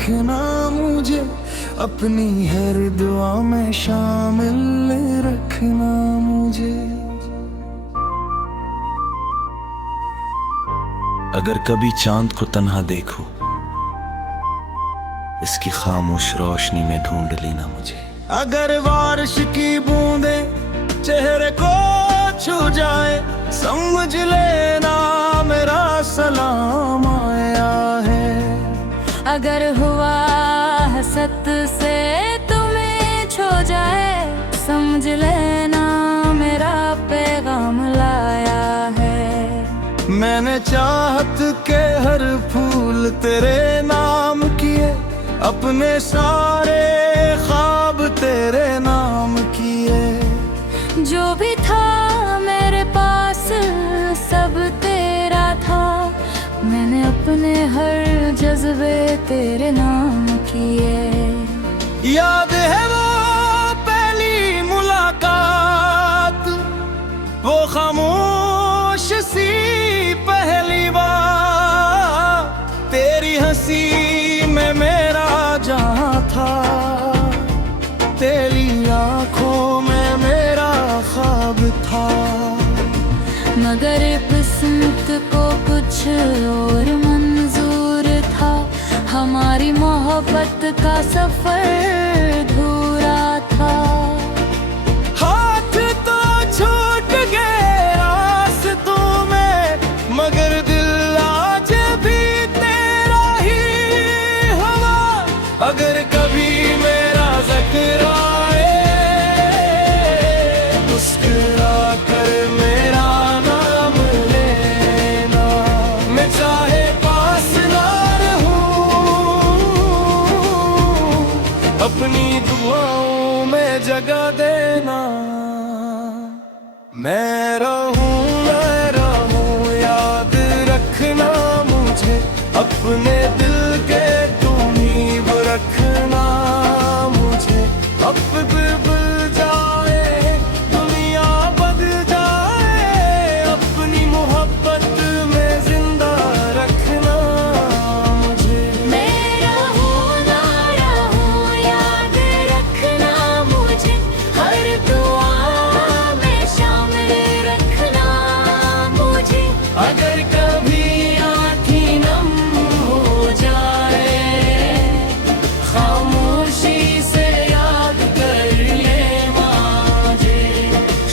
रखना मुझे, अपनी हर दुआ में शामिल रखना मुझे। अगर कभी चांद को तन्हा देखो, इसकी खामोश रोशनी में ढूंढ लेना मुझे। अगर बारिश की बूंदें चेहरे को छू जाए, समझ लेना मेरा सलाम आया है। अगर हुआ हसत से तुम्हें छो जाए, समझ लेना मेरा पैगाम लाया है। मैंने चाहत के हर फूल तेरे नाम किए, अपने सारे ख्वाब तेरे नाम किए। जो भी था मेरे पास सब तेरा था, मैंने अपने हर जज्बे तेरे नाम किए। याद है वो पहली मुलाकात, वो खामोश सी पहली बार, तेरी हंसी में मेरा जहां था, तेरी आंखों में मेरा ख्वाब था। मगर किस्मत को कुछ और मंजूर था, हमारी मोहब्बत का सफर अधूरा था। हाथ तो छूट गए रास्तों में, मगर दिल आज भी तेरा ही हुआ। अगर कभी मेरा ज़िक्र आए, मुस्कुरा कर मेरा नाम लेना। मैं चाहे पास ना रहूं, अपनी दुआओं में जगह देना। मैं रहूं याद रखना मुझे, अपने दिल के तुमीब रखना मुझे। अब बुल जाए दुनिया बदल जाए, अपनी मोहब्बत में जिंदा रखना मुझे। मैं रहूं ना रहूं, याद रखना मुझे, हर दुआ में शामिल रखना मुझे। अगर कभी आँखें नम हो जाए, खामोशी से याद कर ले मुझे।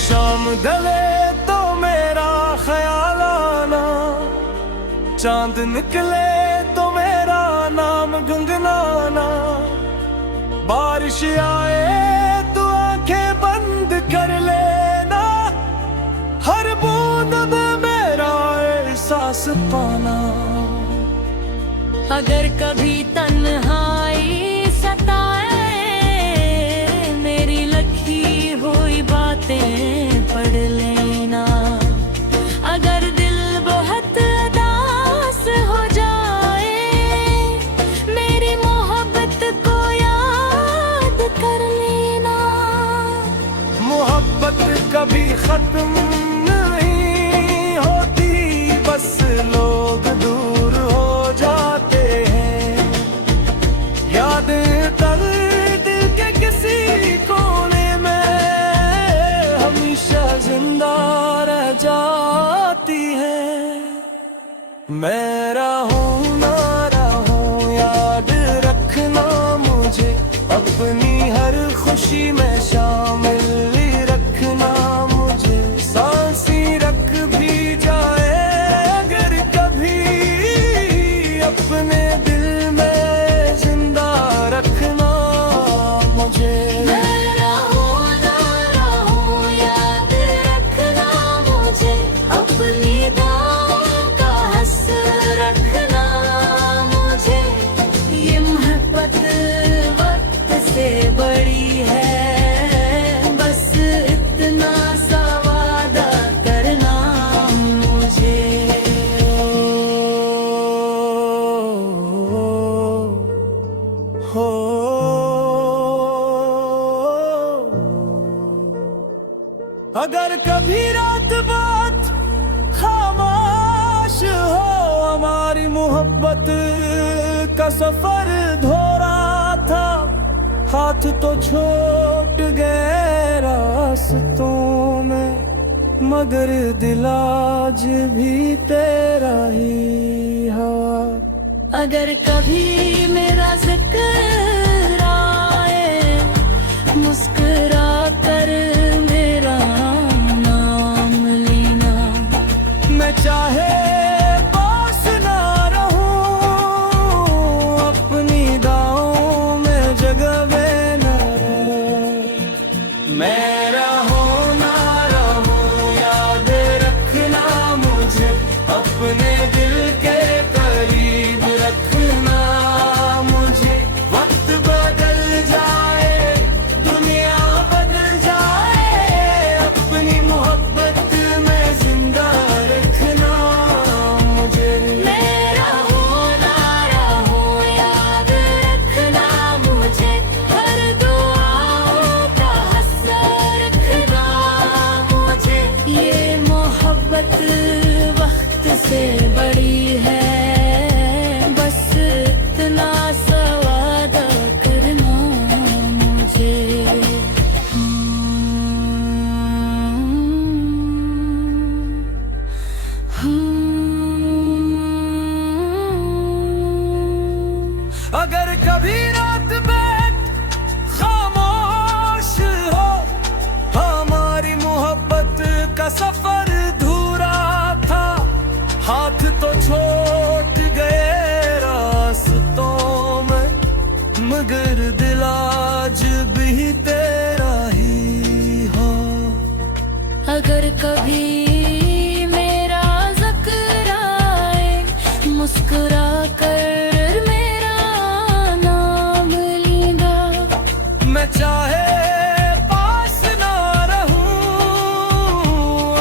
शाम ढले तो मेरा ख्याल आना, चांद निकले तो मेरा नाम गुनगुनाना। बारिश आए तो आंखें बंद कर लेना, हर बूंद में मेरा एहसास पाना। अगर कभी तन्हाई सताए, मेरी लिखी हुई बातें पढ़ लेना। अगर दिल बहुत उदास हो जाए, मेरी मोहब्बत को याद कर लेना। मोहब्बत कभी खत्म नहीं होती, बस लोग दूर हो जाते हैं। याद दर्द के किसी कोने में हमेशा जिंदा रह जाती है। मैं रहूं ना रहूं, याद रखना मुझे, अपनी हर खुशी में शामिल रखना मुझे। सांसें रख भी जाए अगर कभी, अपने दिल में जिंदा रखना मुझे। मैं रहूं ना रहूं, याद रखना मुझे, अपनी दुआओं का हस रखना मुझे। ये मोहब्बत वक्त से बड़ी है, बस इतना सा वादा करना मुझे। हो अगर कभी रात बात खामोश हो, हमारी मोहब्बत का सफर धो हाथ तो छूट गए रास्तों में, मगर दिल आज भी तेरा ही हवा। अगर कभी मेरा जिक्र आए, मुस्कुरा कर मेरा नाम लेना। मैं चाहे पास ना रहूं, अपनी दाओं में जगह में न रहूं। मैं रहूं ना रहूं, याद रखना मुझे, अपने दिल के करीब रखना मुझे। वक्त बदल जाए, दुनिया बदल जाए, अपनी मोहब्बत में जिंदा रखना मुझे। मेरा होना रहूं, याद रखना मुझे, हर दुआओं का असर रखना मुझे। ये मोहब्बत वक्त से बड़ी है, बस इतना सा वादा करना मुझे। अगर कभी रात बैठ खामोश हो, हमारी मोहब्बत का सफर अधूरा था। हाथ तो छूट गए रास्तों में, मगर दिल आज भी तेरा ही हो। अगर कभी मेरा ज़िक्र आए, मुस्कुरा कर मेरा नाम लेना। मैं चाहे पास ना रहूं,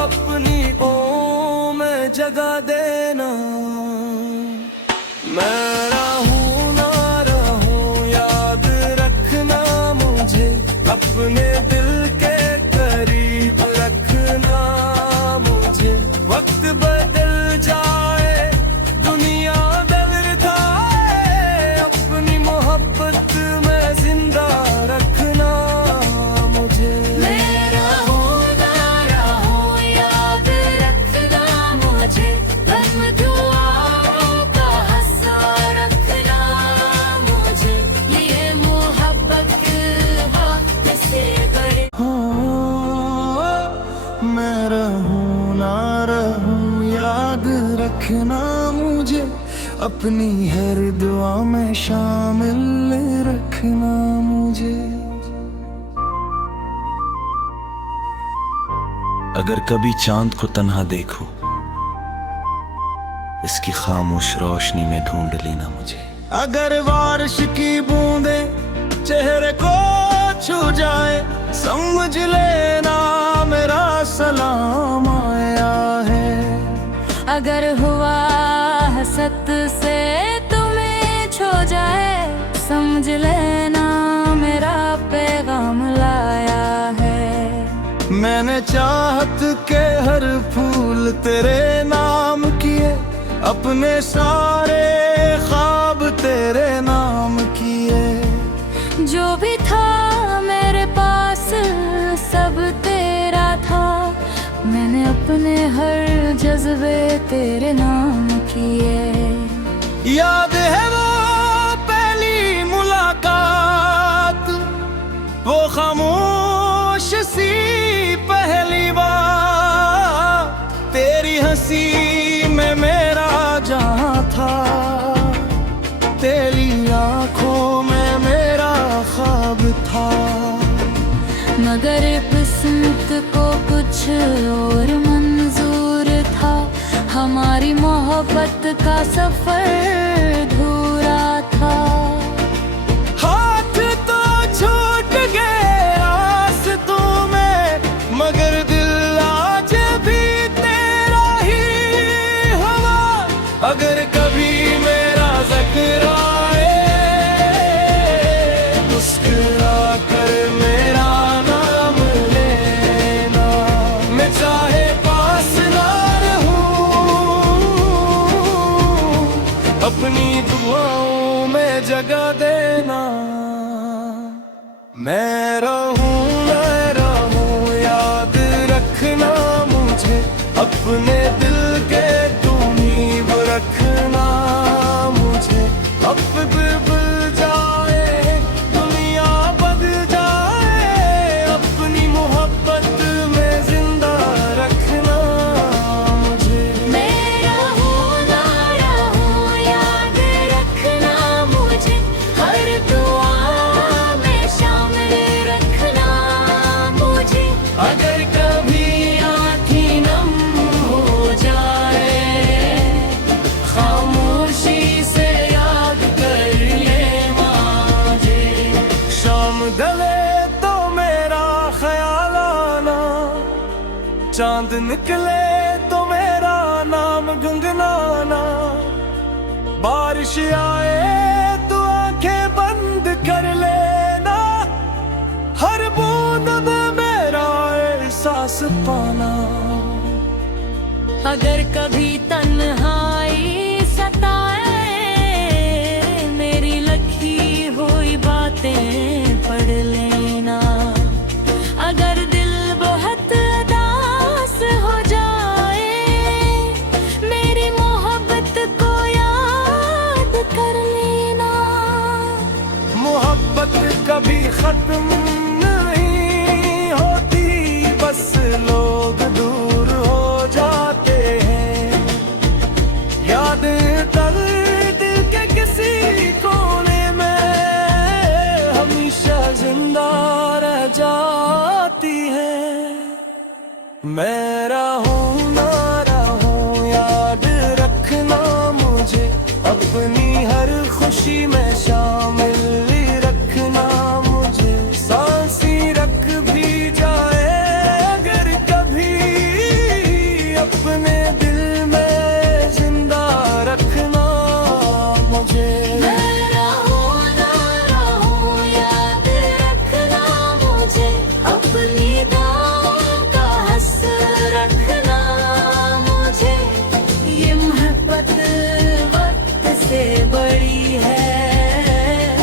अपनी ओ में जगह देना। मैं रहूं ना रहूं, याद रखना मुझे, अपने दिल के करीब रखना मुझे। वक्त बदल जाए, दुनिया बदल जाए, अपनी मोहब्बत में जिंदा रखना मुझे। मेरा होना रहूं, याद रखना मुझे, गम दुआओं का असर रखना मुझे। ये मोहब्बत वक्त से बड़ी। मैं रहूं ना रहूं, याद रखना मुझे, अपनी हर दुआ में शामिल रखना मुझे। अगर कभी चांद को तन्हा देखो, इसकी खामोश रोशनी में ढूंढ लेना मुझे। अगर बारिश की बूंदे चेहरे को छू जाए, समझ लेना मेरा सलाम आया है। अगर हुआ हसत से तुम्हें छो जाए, समझ लेना मेरा पैगाम लाया है। मैंने चाहत के हर फूल तेरे नाम किए, अपने सारे ख्वाब तेरे नाम किए। जो भी था मेरे पास सब तेरा था, मैंने अपने हर जज्बे तेरे नाम किए। याद है वो पहली मुलाकात, वो खामोश सी पहली बार, तेरी हंसी में मेरा जहां था, तेरी आंखों में मेरा ख्वाब था। मगर किस्मत को कुछ और मंजूर था, हमारी मोहब्बत का सफर अधूरा था। हाथ तो छूट गए रास्तों में, मगर दिल आज भी तेरा ही हवा। अगर कभी मेरा जिक्र आए, मुस्कुरा कर मेरा नाम लेना। मैं चाहे पास ना रहूं, अपनी दुआओं में जगह देना मैं रहूं याद रखना मुझे, अपने दिल के तुम रखना मुझे। अब बुल जाए दुनिया बदल जाए, अपनी मोहब्बत में जिंदा रखना मुझे। मैं रहूं ना रहूं याद रखना मुझे, हर दुआ में शामिल रखना मुझे। अगर कभी आँखें नम हो जाए, खामोशी से याद कर ले मुझे। शाम ढले तो मेरा ख्याल आना, चांद निकले तो मेरा नाम गुनगुनाना। बारिश आए तो आंखें बंद कर लेना, हर बूंद में मेरा एहसास पाना। अगर कभी तन्हाई सताए, मेरी लिखी हुई बातें पढ़ लेना। अगर दिल बहुत उदास हो जाए, मेरी मोहब्बत को याद कर लेना। मोहब्बत कभी खत्म नहीं होती, बस लोग दूर हो जाते हैं। याद दर्द के किसी कोने में हमेशा जिंदा रह जाती है। मैं रहूं ना रहूं याद रखना मुझे, अपनी हर खुशी में शामिल रखना मुझे। सांसें रख भी जाए अगर कभी, अपने दिल में जिंदा रखना मुझे। मैं रहूं ना रहूं याद रखना मुझे, अपनी दुआओं का हस रखना मुझे। ये मोहब्बत वक्त से बड़ी है,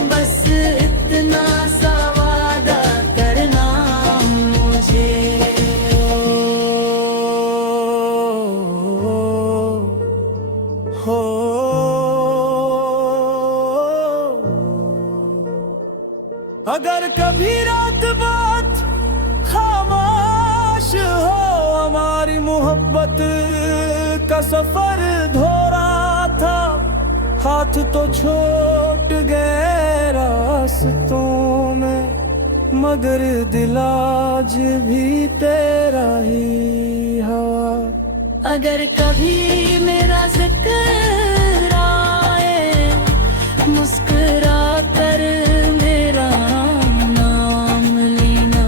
बस इतना सा वादा करना मुझे। हो अगर कभी रात बात खामोश हो, हमारी मोहब्बत का सफर धोरा था। हाथ तो छूट गए रास्तों में, मगर दिल आज भी तेरा ही हवा। अगर कभी मेरा जिक्र आए, मुस्कुरा कर मेरा नाम लेना।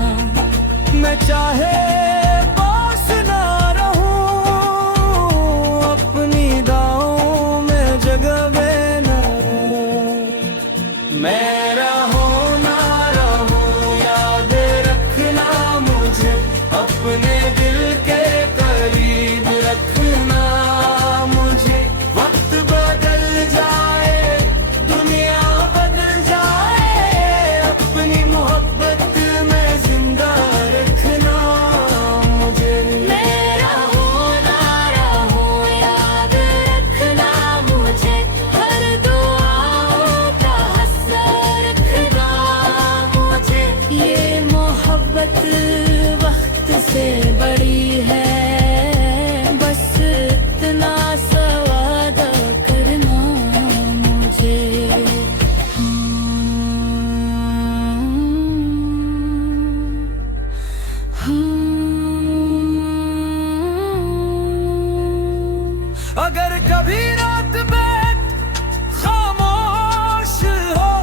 मैं चाहे पास ना रहूं, अपनी दाओं में जगह देना। मैं रहूं ना रहूं याद रखना मुझे, अपने दिल के करीब रखना मुझे। वक्त बदल जाए दुनिया बदल जाए, अपनी मोहब्बत में जिंदा रखना मुझे। मैं रहूं ना रहूं याद रखना मुझे, हर दुआओं का हस रखना मुझे। ये मोहब्बत वक्त से बड़ी है, बस इतना सा वादा करना मुझे। अगर कभी रात बैठ खामोश हो,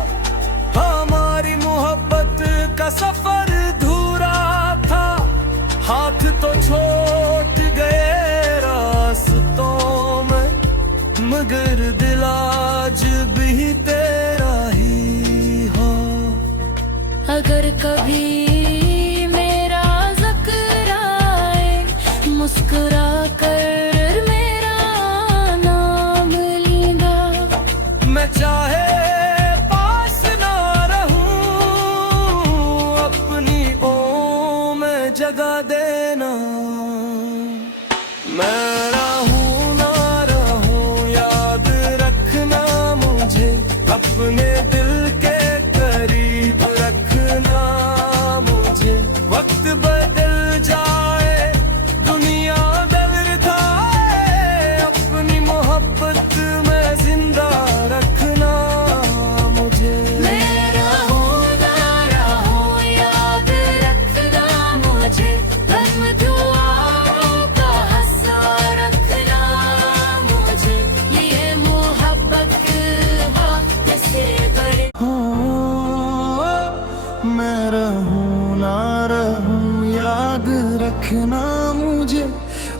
हमारी मोहब्बत का सफर धूरा था। हाथ तो छूट गए रास्तों में, मगर दिल आज भी तेरा ही हो। अगर कभी मेरा जिक्र आए, मुस्कुरा कर मेरा नाम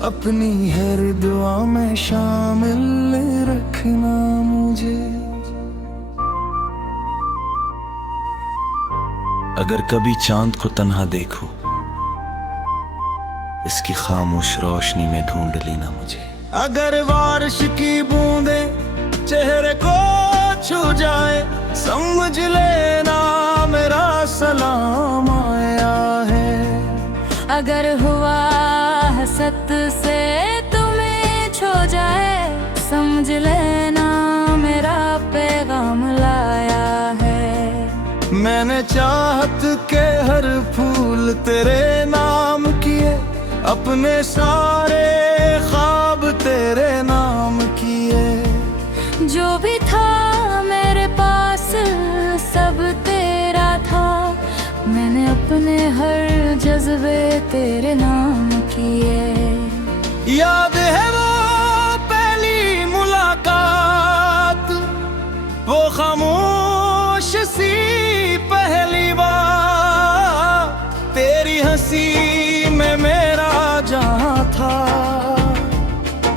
अपनी हर दुआ में शामिल रखना मुझे। अगर कभी चांद को तन्हा देखो, इसकी खामोश रोशनी में ढूंढ लेना मुझे। अगर बारिश की बूंदे चेहरे को छू जाए, समझ लेना मेरा सलाम आया है। अगर हुआ हसत से तुम्हें छो जाए, समझ लेना मेरा पैगाम लाया है। मैंने चाहत के हर फूल तेरे नाम किए, अपने सारे ख्वाब तेरे नाम किए। जो भी था मेरे पास सब तेरा था, मैंने अपने हर जज्बे तेरे नाम किए। याद है वो पहली मुलाकात, वो खामोश सी पहली बार, तेरी हंसी में मेरा जहां था,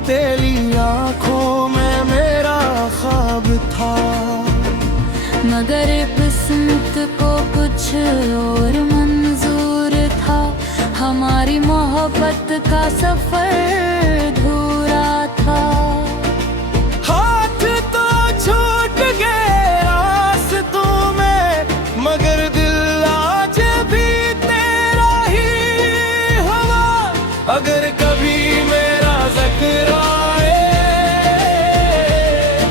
तेरी आंखों में मेरा ख्वाब था। मगर किस्मत को कुछ और मंजूर था, हमारी मोहब्बत का सफर अधूरा था। हाथ तो छूट गए रास्तों में, मगर दिल आज भी तेरा ही हुआ। अगर कभी मेरा ज़िक्र आए,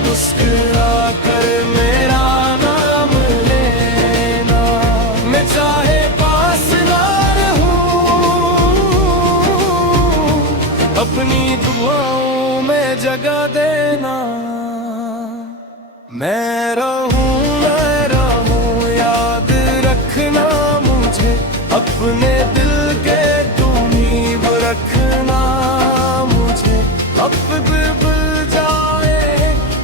मुस्कुरा कर मेरा नाम लेना। मैं चाहे पास ना रहूं, अपनी दुआओं में जगह देना। मैं रहूं याद रखना मुझे, अपने दिल के तुम रखना मुझे। अब बुल जाए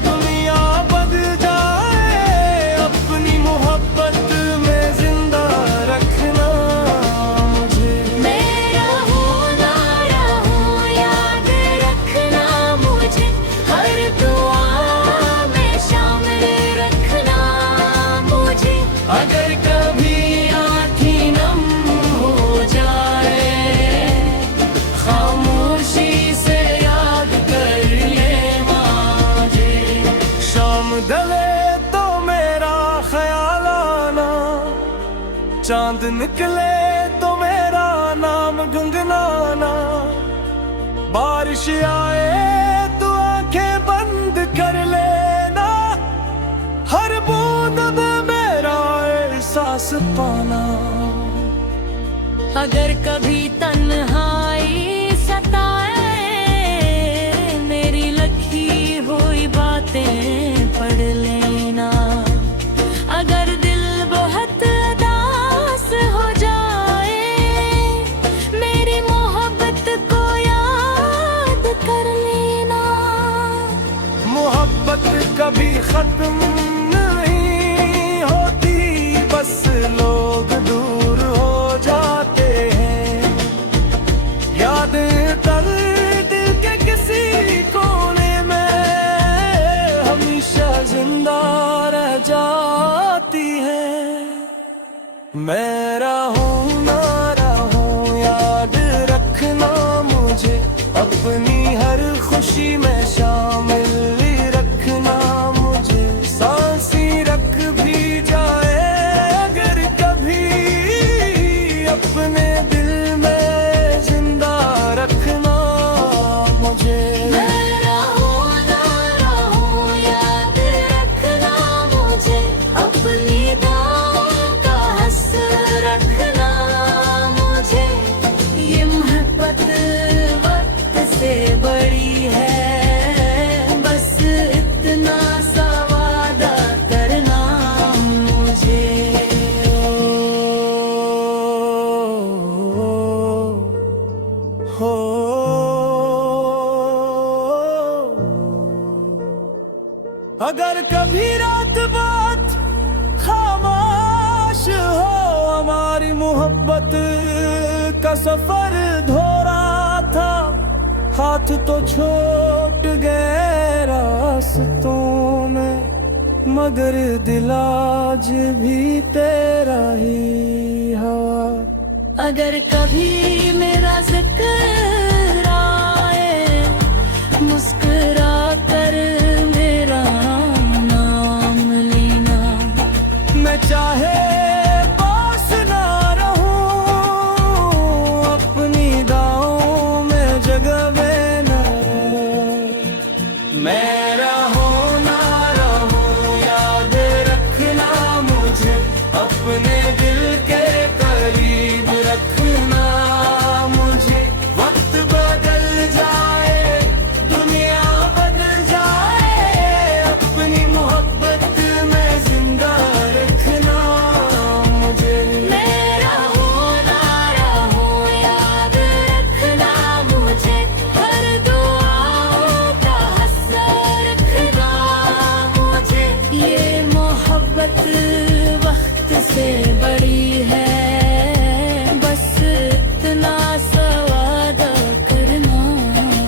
दुनिया बदल जाए, अपनी मोहब्बत में जिंदा रखना मुझे। मैं रहूं ना रहूं याद रखना मुझे, हर दुआ में शामिल रखना मुझे। अगर कभी आँखें नम हो जाए, खामोशी से याद कर ले मुझे। शाम ढले तो मेरा ख्याल आना, चांद निकले तो मेरा नाम गुनगुनाना। बारिश आए तो आंखें बंद कर लेना, हर बूंद में मेरा एहसास पाना। अगर कभी तन्हाई सताए, मेरी लिखी हुई बातें पढ़ लेना। अगर दिल बहुत उदास हो जाए, मेरी मोहब्बत को याद कर लेना। मोहब्बत कभी खत्म नहीं होती, बस लोग दूर हो जाते हैं। याद दर्द के किसी कोने में हमेशा जिंदा रह जाती है। मैं रहूं ना रहूं याद रखना मुझे, अपनी हर खुशी में शामिल रखना मुझे। सांसें रख भी जाए अगर कभी, अपने दिल में जिंदा रखना मुझे। मैं रहूं ना रहूं याद रखना मुझे, अपनी दुआओं का हस रखना मुझे। ये मोहब्बत वक्त से बड़ी है, बस इतना सा वादा करना मुझे। हो अगर कभी रात बात खामोश हो, हमारी मोहब्बत का सफर धोरा था। हाथ तो छूट गए रास्तों में, मगर दिल आज भी तेरा ही हवा। अगर कभी मेरा जिक्र आए, मुस्कुरा कर मेरा नाम लेना। मैं चाहे पास ना रहूं, अपनी दाओं में जगह में न रहूं। मैं रहूं ना रहूं, याद रखना मुझे, अपने दिल के करीब रखना मुझे। वक्त बदल जाए, दुनिया बदल जाए, अपनी मोहब्बत में जिंदा रखना मुझे। मैं रहूं ना रहूं, याद रखना मुझे, हर दुआओं का असर रखना मुझे। ये मोहब्बत वक्त से बड़ी है, बस इतना सा वादा करना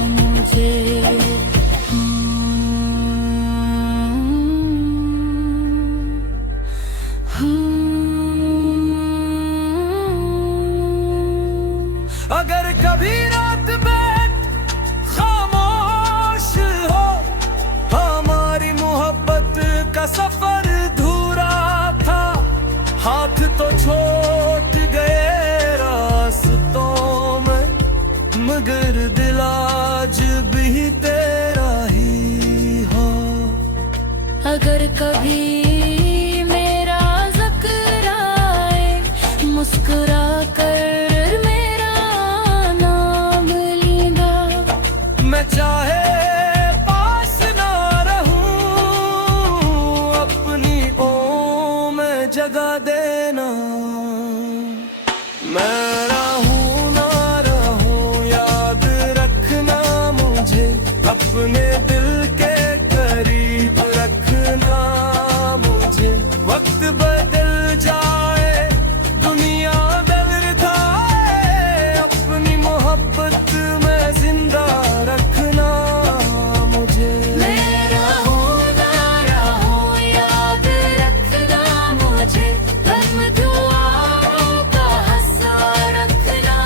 मुझे। अगर कभी रात में खामोश हो, हमारी मोहब्बत का सफर अधूरा था। हाथ तो छूट गए रास्तों में, मगर दिल आज भी तेरा ही हो। अगर कभी मेरा जिक्र आए, मुस्कुरा कर मेरा नाम लेना। मैं चाहे पास ना रहूं, अपनी ओ में जगह देना। मैं रहूं ना रहूं, याद रखना मुझे, अपने दिल के करीब रखना मुझे। वक्त बदल जाए, दुनिया बदल जाए, अपनी मोहब्बत में जिंदा रखना मुझे। मैं रहूं ना रहूं, याद रखना मुझे, हम दुआओं का असर रखना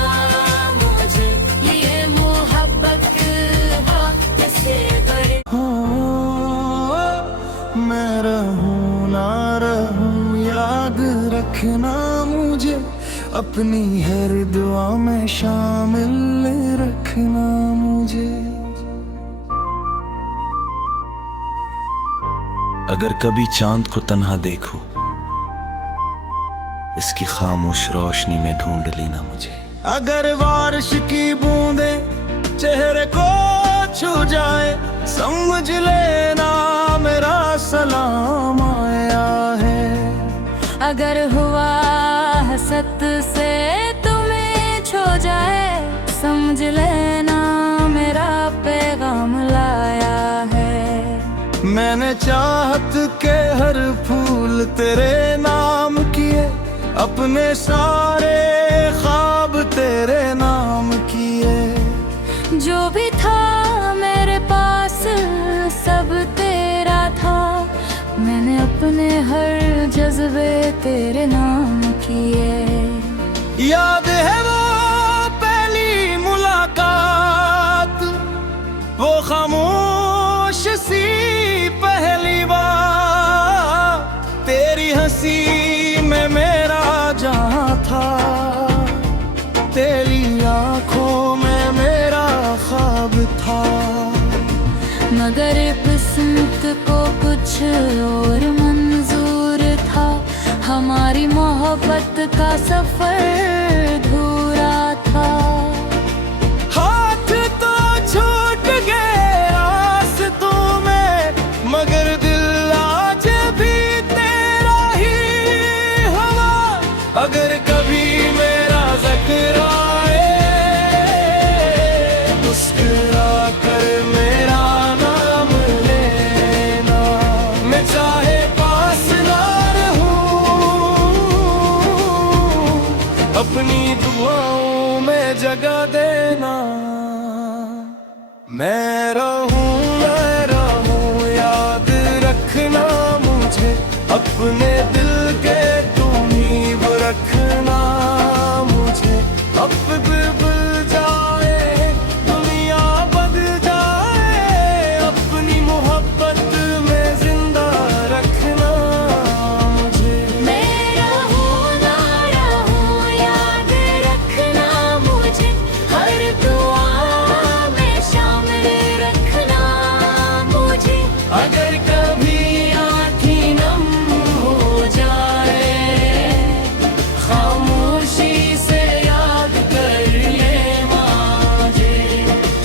मुझे। ये मोहब्बत वक्त से बड़ी। हाँ, मैं रहूं ना रहूं, याद रखना मुझे, अपनी हर दुआ में शामिल रखना मुझे। अगर कभी चांद को तन्हा देखो, इसकी खामोश रोशनी में ढूंढ लेना मुझे। अगर बारिश की बूंदे चेहरे को छू जाए, समझ लेना मेरा सलाम आया है। अगर हुआ हसत से तुम्हें छो जाए, समझ लेना मेरा पैगाम लाया है। मैंने चाहत के हर फूल तेरे नाम किए, अपने सारे ख्वाब तेरे नाम किए। जो भी था मेरे पास सब तेरा था, मैंने अपने हर जज्बे तेरे नाम किए। याद है वो पहली मुलाकात, वो खामोश सी पहली बार, तेरी हंसी में मेरा जहां था, तेरी आंखों में मेरा ख्वाब था। मगर किस्मत को कुछ और मंजूर था, हमारी मोहब्बत का सफर अधूरा था। हाथ तो छूट गए रास्तों में, मगर दिल आज भी तेरा ही हवा। अगर कभी मेरा जिक्र आए, मुस्कुरा कर मेरा नाम लेना। मैं चाहे पास ना रहूं, अपनी मैं रहूं याद रखना मुझे, अपने दिल के तुम रखना मुझे। वक्त बदल जाए दुनिया बदल जाए, अपनी मोहब्बत में जिंदा रखना मुझे। मैं रहूं ना रहूं याद रखना मुझे, हर दुआ में शामिल रखना मुझे। अगर कभी आँखें नम हो जाए, खामोशी से याद कर ले मुझे।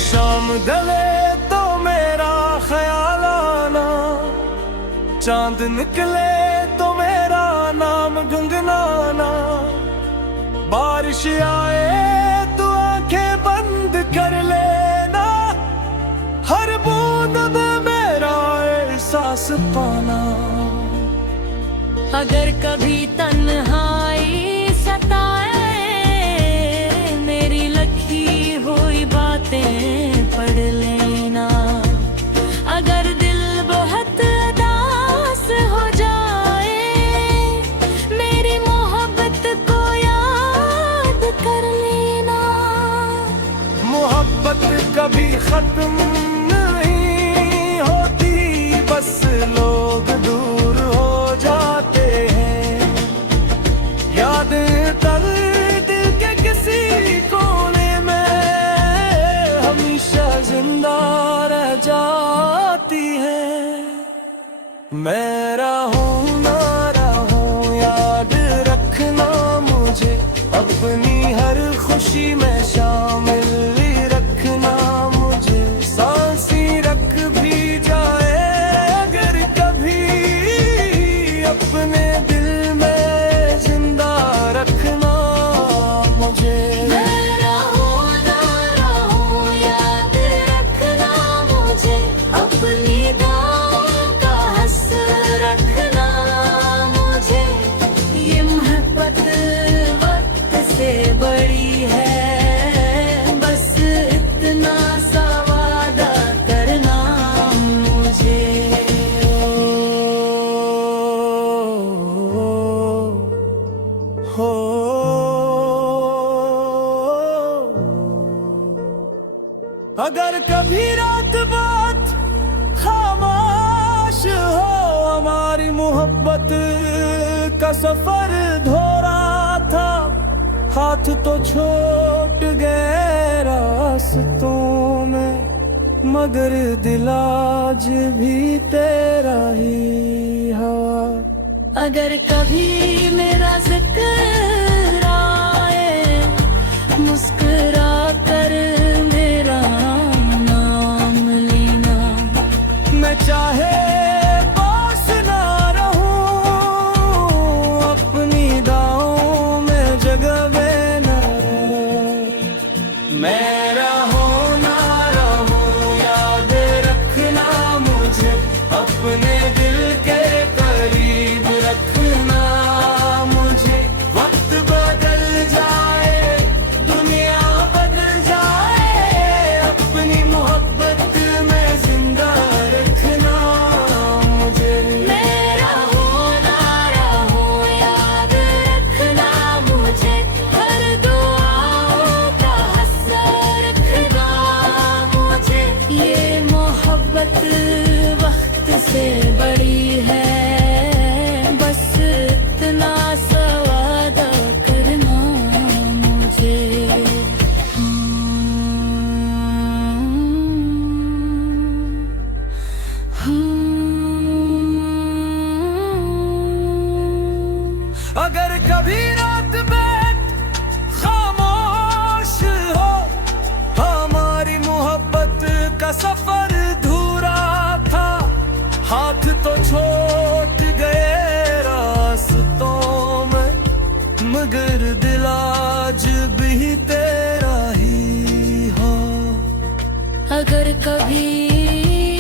शाम ढले तो मेरा ख्याल आना, चांद निकले तो मेरा नाम गुनगुनाना। बारिश आए तो आंखें बंद कर लेना, हर बूंद में मेरा एहसास पाना। अगर कभी तन्हाई सताए, मेरी लिखी हुई बातें पढ़ लेना। अगर दिल बहुत उदास हो जाए, मेरी मोहब्बत को याद कर लेना। मोहब्बत कभी खत्म नहीं होती, बस लोग दूर हो जाते हैं। यादें दर्द के किसी कोने में हमेशा जिंदा रह जाती है। मैं रहूं ना रहूं याद रखना मुझे, अपनी हर खुशी में शामिल रखना मुझे। सांसें रख भी जाए अगर कभी, अपने दिल में जिंदा रखना मुझे। मैं रहूं ना रहूं याद रखना मुझे, अपनी दुआओं का हस रखना मुझे। ये मोहब्बत वक्त से बड़ी है, बस इतना सा वादा करना मुझे। हो अगर कभी रात बात खामोश हो, हमारी मोहब्बत का सफर धोरा था। हाथ तो छूट गए रास्तों में, मगर दिल आज भी तेरा ही हवा। अगर कभी मेरा जिक्र आए, मुस्कुरा कर मेरा नाम लेना। मैं चाहे पास ना रहूं, अपनी दाओं में जगह न रहे। मैं रहूं ना रहूं याद रखना मुझे, अपने दिल के करीब रखना मुझे। वक्त बदल जाए दुनिया बदल जाए, अपनी मोहब्बत में जिंदा रखना मुझे। मैं रहूं ना रहूं याद रखना मुझे, हर दुआओं का हस रखना मुझे। ये मोहब्बत वक्त से बड़ी है, बस इतना सा वादा करना मुझे। अगर कभी रात बैठ खामोश हो, हमारी मोहब्बत का सफर धूरा था। हाथ तो छूट गए रास्तों में, मगर दिल आज भी तेरा ही हो। अगर कभी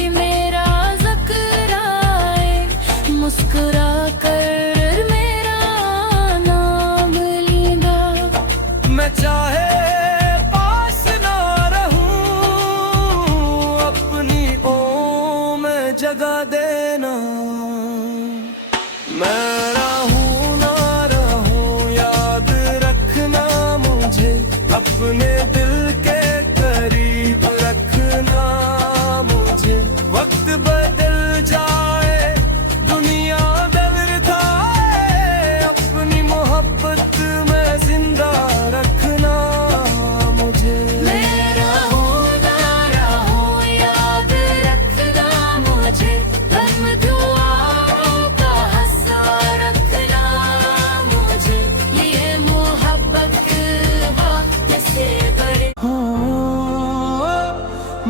मेरा जिक्र आए, मुस्कुरा कर मेरा नाम लेना। मैं चाहे पास ना रहूं, जगा देना। मैं रहूं ना रहूं याद रखना मुझे, अपने दिल के करीब रखना मुझे। वक्त बदल जाए दुनिया बदल जाए, अपनी मोहब्बत में जिंदा रखना मुझे। मैं रहूं ना रहूं याद रखना मुझे, गम दुआओं का हंसा रखना मुझे। ये मोहब्बत वक्त से बड़े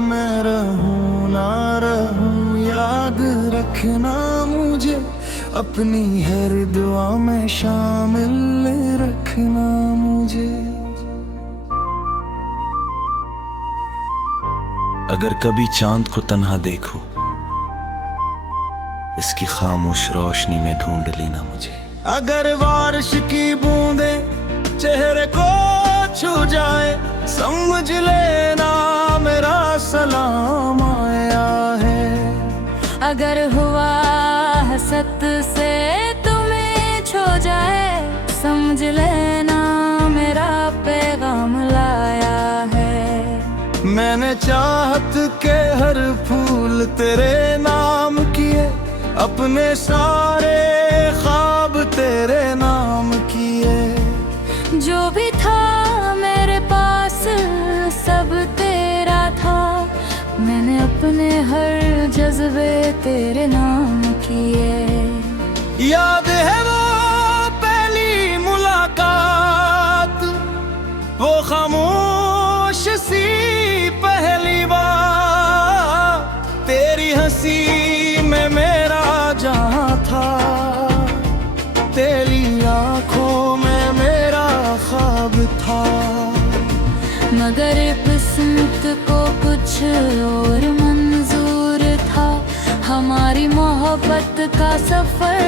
मैं रहूं ना रहूं याद रखना मुझे, अपनी हर दुआ में शामिल रखना मुझे। अगर कभी चांद को तन्हा देखो, इसकी खामोश रोशनी में ढूंढ लेना मुझे। अगर बारिश की बूंदे चेहरे को छू जाए, समझ लेना मेरा सलाम आया है। अगर हुआ हसत से तुम्हें छो जाए, समझ लेना मेरा पैगाम लाया है। मैंने चाहत के हर फूल तेरे नाम किए, अपने सारे ख्वाब तेरे नाम किए। जो भी था मेरे पास सब तेरा था, मैंने अपने हर जज्बे तेरे नाम किए। याद है वो पहली मुलाकात, वो खामोश सी पहली बात, तेरी हंसी में मेरा जहां था, तेरी आंखों में मेरा ख्वाब था। मगर किस्मत को कुछ और मंजूर था, हमारी मोहब्बत का सफर